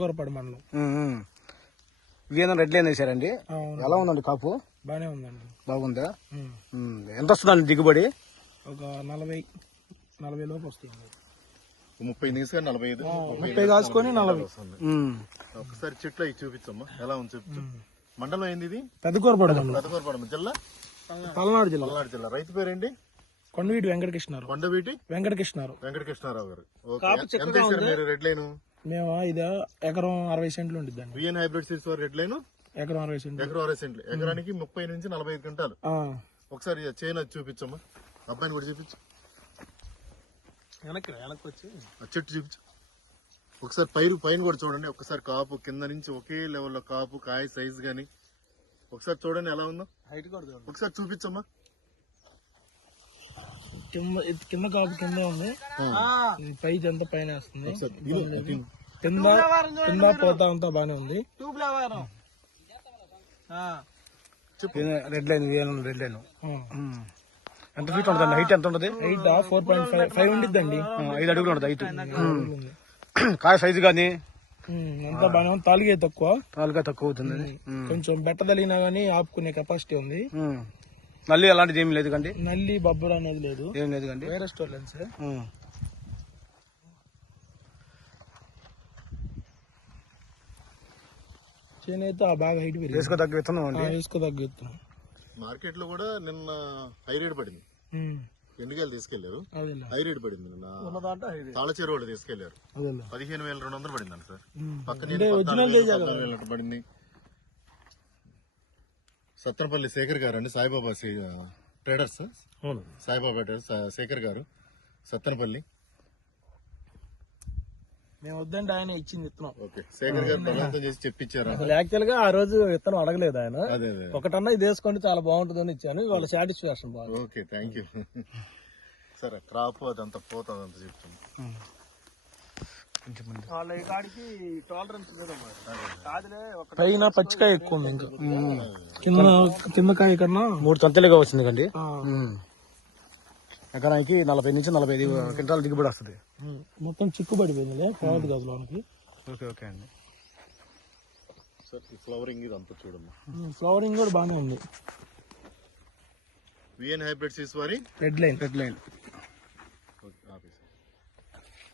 గోరపాడు మండలం VN red line వేసారండి. ఎలా ఉందండి కాపు? బానే ఉందండి. బాగుందా? ఎంత వస్తుందండి దిగుబడి? ఒక నలభై నలభై లోపు వస్తుంది ముప్పై నిమిషం నలభై ఐదు ముప్పై కాసుకొని నలభై. ఒకసారి చెట్లు అవి చూపించమ్మా. ఎలా ఉంది చూపించు మండలం ఏంది ఇది? పెద్ద గోరపాడు మండలం పెదకూరపాడు జిల్లా? పల్నాడు జిల్లా. పల్నాడు జిల్లా. రైతు పేరేంటి? కొండవీటి వెంకటకృష్ణారు కొండవీటి? వెంకటకృష్ణారు వెంకటకృష్ణారావు గారు. ఓకే. ఎంత రెడ్ లైన్? మేము ఇది ఎకరం అరవై సెంట్లు ఉండిద్దండి. విఎన్ హైబ్రిడ్ సీడ్స్ వారి రెడ్ లైన్ ఎకరం అరవై సెంట్లు. ఎకరం అరవై సెంట్లు. ఎకరానికి ముప్పై నుంచి నలభై ఐదు గంటలు ఆ. ఒకసారి చైన్ అది చూపించమ్మా. అబ్బాయిని కూడా చూపించు. వెనక్కి వెనక్కి వచ్చి. ఆ చెట్టు చూపించు. ఒకసారి పైరు పైన కూడా చూడండి. ఒకసారి కాపు కింద నుంచి ఒకే లెవెల్లో కాపు కాయ సైజ్ గాని. ఒకసారి చూడండి ఎలా ఉందో. హైట్ కూడా ఒకసారి చూపించమ్మా. కింద ఇది కింద కాపు కింద ఉంది. ఇది పైకి అంతా పైన వస్తుంది. కింద కింద పోత అంతా బానే ఉంది. Red line red line. ఎంత ఫీట్ ఉంటుంది హైట్ ఎంత ఉంటుంది? Height? Four point five five ఉండిద్దండి. ఐదు అడుగులు ఉంటుంది హైట్. ఉంది. కాయ సైజు కానీ? అంతా ఉంది. తాలిగే తక్కువ. నాలుగా తక్కువ అవుతుంది కొంచెం బెట్ట తగిలినా గానీ ఆపుకునే కెపాసిటీ ఉంది. నల్లి అలాంటిది ఏమి లేదు కండి. నల్లి బొబ్బరు అనేది లేదు. ఏం లేదు కండి. వేరే స్టోర్ లెన్స్. చేనైతే ఆ బాగా హైట్ పెరిగింది. వేసుకో తగ్గ విత్తనం అండి. వేసుకో తగ్గుతున్నాం మార్కెట్లో కూడా నిన్న హై రేట్ పడింది. ఎండుకాయలు తీసుకెళ్ళారు హై రేట్ పడింది నిన్న. తాళచేరు వాళ్ళు తీసుకెళ్ళారు పదిహేను వేల రెండు వందలు పడిందండి సార్. పక్కన వేలు పడింది. సత్తనపల్లి శేఖర్ గారు అండి సాయిబాబా ట్రేడర్స్. అవును. సాయిబాబా ట్రేడర్స్ శేఖర్ గారు సత్తనపల్లి. మేము వద్దంటే ఆయన ఇచ్చింది ఇస్తున్నాం ఓకే. శేఖర్ గారు బలవంతం చేసి చెప్పించారు అసలు యాక్చువల్గా ఆ రోజు విత్తనం అడగలేదు ఆయన. అదే అదే. ఒకటన్నా ఇది వేసుకుంటే చాలా బాగుంటుందని ఇచ్చాను. వాళ్ళ సాటిస్ఫాక్షన్ బాగా ఓకే థ్యాంక్ యూ సరే క్రాప్ అదంతా పోతా అదంతా చెప్తాను. కొంచెం ముందు. వాళ్ళ కాడికి టాలరెన్స్ పైన పచ్చికాయ ఎక్కువ ఉంది ఇంకా. కింద కింద కాయ కన్నా మూడు తంతలుగా వచ్చింది కండి. ఎకరానికి నలభై నుంచి నలభై ఐదు క్వింటాల దిగుబడి వస్తుంది. మొత్తం చిక్కు పడిపోయింది పోవద్దు గదిలోనికి ఓకే ఓకే అండి. ఫ్లవరింగ్ ఇదంతా చూడమ్మా. ఫ్లవరింగ్ కూడా బాగానే ఉంది. విఎన్ హైబ్రిడ్ సీస్ వారి రెడ్ లైన్ రెడ్ లైన్